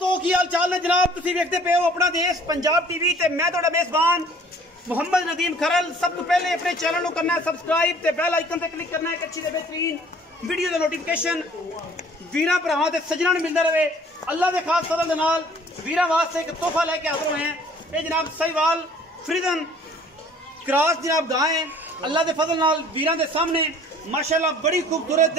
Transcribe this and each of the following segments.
दोस्तों की हाल चाल ने जनाब तुम देखते पे हो अपना देश पंजाब टीवी ते मैं तुहाडा मेजबान मुहम्मद नदीम खरल। सब तो पहले अपने चैनल को करना है सबसक्राइब ते बेल आइकन पे क्लिक करना है एक अच्छी ते बेहतरीन वीडियो का नोटिफिकेशन वीरा भरावां ते सज्जनां नूं मिलदा रहे। अल्लाह के खास फजल दे नाल वीरा वास्ते एक तोहफा लेके हाजिर हुए हैं। ये जनाब साहिवाल फ्रीडन क्रॉस जनाब गाय है। अल्लाह के फजल नाल वीरा के सामने माशाल्लाह बड़ी खूबसूरत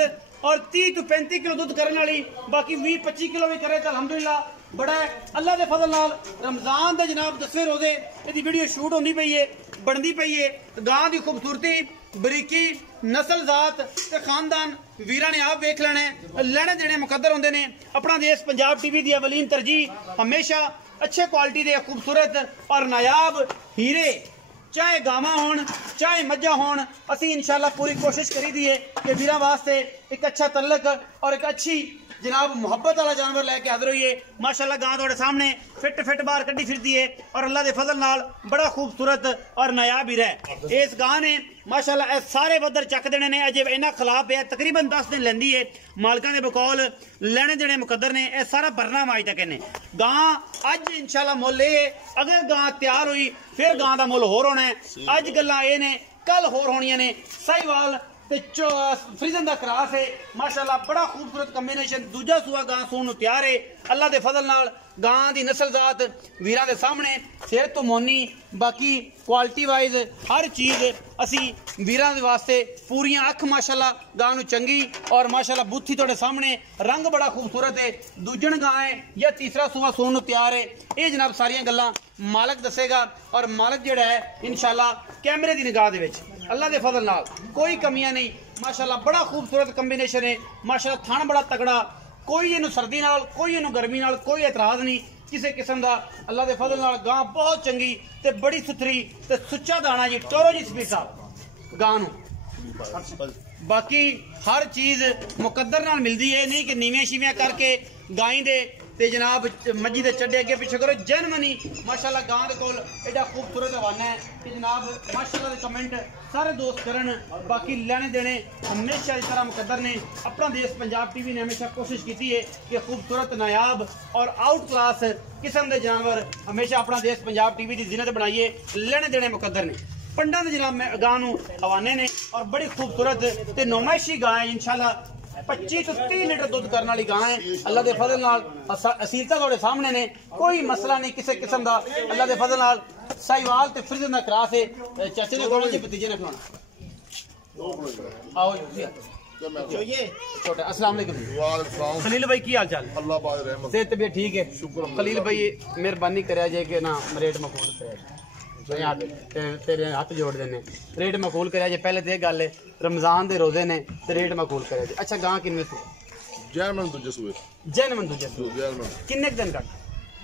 और 30 तो 35 किलो दूध करने वाली, बाकी 20-25 किलो भी करे तो अल्हम्दुलिल्लाह बड़ा है। अल्लाह के फजल नाल रमजान के जनाब 10वें रोजे इसकी वीडियो शूट होती पई है, बनती पई है। गां की खूबसूरती बरीकी नस्ल जात ते खानदान वीरा ने आप वेख लेने लेने देने मुकद्दर होंगे ने। अपना देश पंजाब टीवी की अवलीन तरजीह हमेशा अच्छे क्वालिटी के खूबसूरत और नायाब हीरे चाहे गावां होन चाहे मज्जां होन असी इंशाल्लाह पूरी कोशिश करी दी है कि वीरा वास्ते एक अच्छा तल्लक और एक अच्छी जनाब मुहब्बत वाला जानवर लेके हाजिर होइए। माशाल्लाह गां तुहाडे सामने फिट बाहर कड्डी फिरदी है और अल्लाह के फजल नाल बड़ा खूबसूरत और नायाब हीरा है। इस गां ने माशाल्लाह सारे बदर चक देने ने, अजे इन्ना खिलाफ है तकरीबन 10 दिन लेंदी है। मालकां दे बकौल लेने देने मुकद्दर ने, यह सारा भरना माज तक ने। गां अज इंशाल्लाह मुल है, अगर गां तैयार हुई फिर गां का मुल होर होना है। अज गल्लां ये ने कल होर होनियां ने। साहिवाल फ्रीजन का क्रॉस है माशाल्लाह बड़ा खूबसूरत कॉम्बिनेशन। दूजा सूआ गां सून नूं तैयार है अल्लाह के फजल नाल। गां की नस्ल जात वीरा के सामने सिर तो मोनी, बाकी क्वालिटी वाइज हर चीज़ असी वीरा के वास्ते पूरियां अख माशाल्लाह गां नूं चंगी और माशाल्लाह बूथी तुहाडे सामने रंग बड़ा खूबसूरत है। दूजन गां है या तीसरा सूआ सून नूं तैयार है। ये जनाब सारियां गल्लां मालक दसेगा और मालक जिहड़ा है इंशाल्लाह कैमरे की निगाह दे विच अल्लाह के फजल नाल कोई कमियां नहीं। माशाल्लाह बड़ा खूबसूरत कॉम्बिनेशन है माशाल्लाह। थान बड़ा तगड़ा, कोई इनू सर्दी नाल कोई इनू गर्मी नाल कोई एतराज नहीं किसी किस्म का। अल्लाह के फजल नाल गां बहुत चंगी ते बड़ी सुथरी ते सुच्चा दाना जी टोरो जी स्पीड साहब गां नूं। बाकी हर चीज़ मुकद्दर नाल मिलती है, नहीं कि नीवियां शीवियां करके गाई दे ते जनाब मज्जी दे चड्डे अगे पिछे करो। जनमनी माशाल्लाह गां दे कोल एडा खूबसूरत हवाना है कि जनाब माशाल्लाह दे कमेंट सारे दोस्त करन। बाकी लेने देने हमेशा इस तरह मुकद्दर ने। अपना देश पंजाब टीवी ने हमेशा कोशिश की है कि खूबसूरत नायाब और आउट क्लास किस्म के जानवर हमेशा अपना देश पंजाब टीवी की जिन्नत बनाइए। लेने देने मुकद्दर ने। पंडा के जनाब गां नूं हवाने ने और बड़ी खूबसूरत ते नुमाइशी गां है इंशाल्लाह। 25 तो 30 लीटर दूध करने वाली गां है अल्लाह के फजल नाल। असीलता तुहाडे सामने ने, कोई मसला नहीं किसी किस्म का। अल्लाह के फजल नाल साहिवाल ते फ्रीजन दा क्रॉस है। चाचे ने खिलाना जी भतीजे ने खिलाना। आओ जी छोटा। अस्सलाम वालेकुम खलील भाई की हाल चाल? अल्लाह पाक रहमत से तबीयत ठीक है? शुक्र। खलील भाई मेहरबानी करिया जे कि ना रेट मकबूल करे तेरे हाथ जोड़ देने रेट मकबूल करे जे। पहले तो यह गल है रमजान के रोजे ने ते रेट मकबूल करे जे। अच्छा गां किन्ने सूए? जैनमन दूजे सूए। जैनमन दूजे सूए किन्ने दिन का?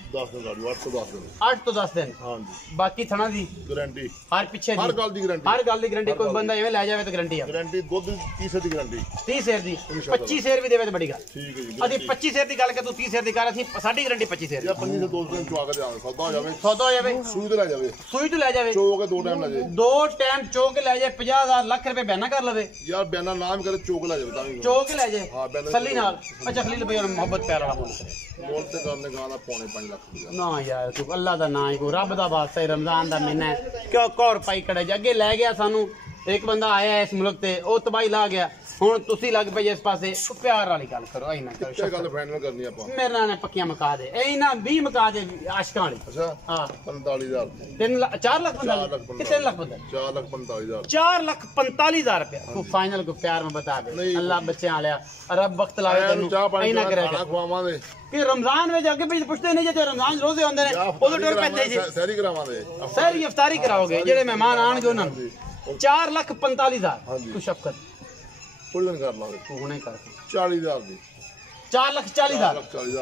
10 दिन 8 तो 10 दिन 8 तो 10 दिन। हां जी। बाकी थना दी गारंटी हर पीछे हर गल दी गारंटी। हर गल दी गारंटी। कोई बंदा एवें ले जावे तो गारंटी है। गारंटी दूध 30 दी गारंटी 30 शेर दी 25 शेर भी देवे तो बड़ी गल। ठीक है जी। अभी 25 शेर दी गल के तू 30 शेर दी कर असी साडी गारंटी 25 शेर या 25 से 2 दिन चुआ के जावे सौदा हो जावे। सौदा हो जावे सूई ते ले जावे। सूई तो ले जावे चो के 2 टाइम ले जावे। 2 टाइम चो के ले जाए 50,000 लाख रुपए बयाना कर लवे यार बयाना नाम करे चो के ले जावे तां चो के ले जाए हां बयाना सल्ली नाल। अच्छा खलील भाई और मोहब्बत प्यार वाला बोल ते करने गां दा 5.5 लाख रुपया ना यार तू अल्लाह दा ना ही को रब दा वास्ता है। रमजान दा महीना है क्यों कौर पाई कड़े अगे ले गया सानू एक बंदा आया इस मुल्क ते ओ तबाही ला गया। हुण तुसी लग पे इस पासे प्यार वाली गल करो। आई ना करो क्या गल फाइनल करनी आपा मेरे नाल ने पक्कियां मका दे ए ना 20 मका दे आशिकां वाली। अच्छा हां 45,000 4 लाख बंदा कितने लाख बंदा 4,45,000 4,45,000 रुपया तू फाइनल को प्यार में बता दे। अल्लाह बच्चे आलिया रब वक्त लावे तन्नू आई ना करेगा खवावांगे कि रमजान में जाके भी पुछते नहीं जे रमजान रोजे होंदे ने ओदे टुर पैंदे जी सहरी करावांगे सहरी इफ्तारी कराओगे जेडे मेहमान आणगे उन्हां नूं 4,45,000 तू शफकत फुल्लन कर लावे तू हुणे कर 40,000 दी 4,40,000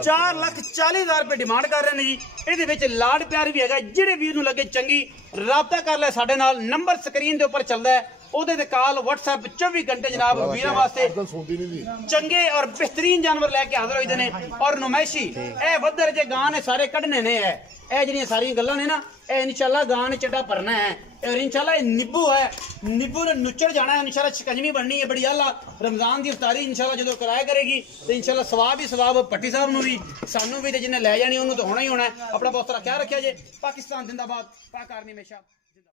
4,40,000 रुपए डिमांड कर रहे हैं जी। ਇਹਦੇ ਵਿੱਚ ਲਾਡ ਪਿਆਰ ਵੀ ਹੈਗਾ। ਜਿਹੜੇ ਵੀਰ ਨੂੰ ਲੱਗੇ ਚੰਗੀ ਰਾਬਤਾ ਕਰ ਲੈ ਸਾਡੇ ਨਾਲ। ਨੰਬਰ ਸਕਰੀਨ ਦੇ ਉੱਪਰ ਚੱਲਦਾ ਹੈ ਉਹਦੇ ਤੇ ਕਾਲ WhatsApp 24 घंटे जनाब वीर वास्ते ਅੱਜ ਕੱਲ੍ਹ ਸੁਣਦੀ ਨਹੀਂ ਦੀ चंगे और बेहतरीन जानवर लैके हाजिर होते हैं। और नुमाइशी ए वधर जे गां ने सारे कढ़ने ने है ए जिहड़ियां सारियां गल्लां ने ना ए इंशाल्लाह गां ने चड्डा भरना है और इंशाल्लाह निब्बू है निब्बू ने नुचड़ जाना है इंशाल्लाह शिकंजवी बननी है बड़ी आला रमजान दी इफ्तारी इंशाल्लाह जो कराया करेगी तो इंशाल्लाह सवाब ही सवाब भट्टी साहब नूं भी सानू भी ते जिन्हें लै जानी उन्होंने तो होना ही होना है। अपना बहुत सारा ख्याल रखिया जे। पाकिस्तान जिंदाबाद, पाक आर्मी हमेशा।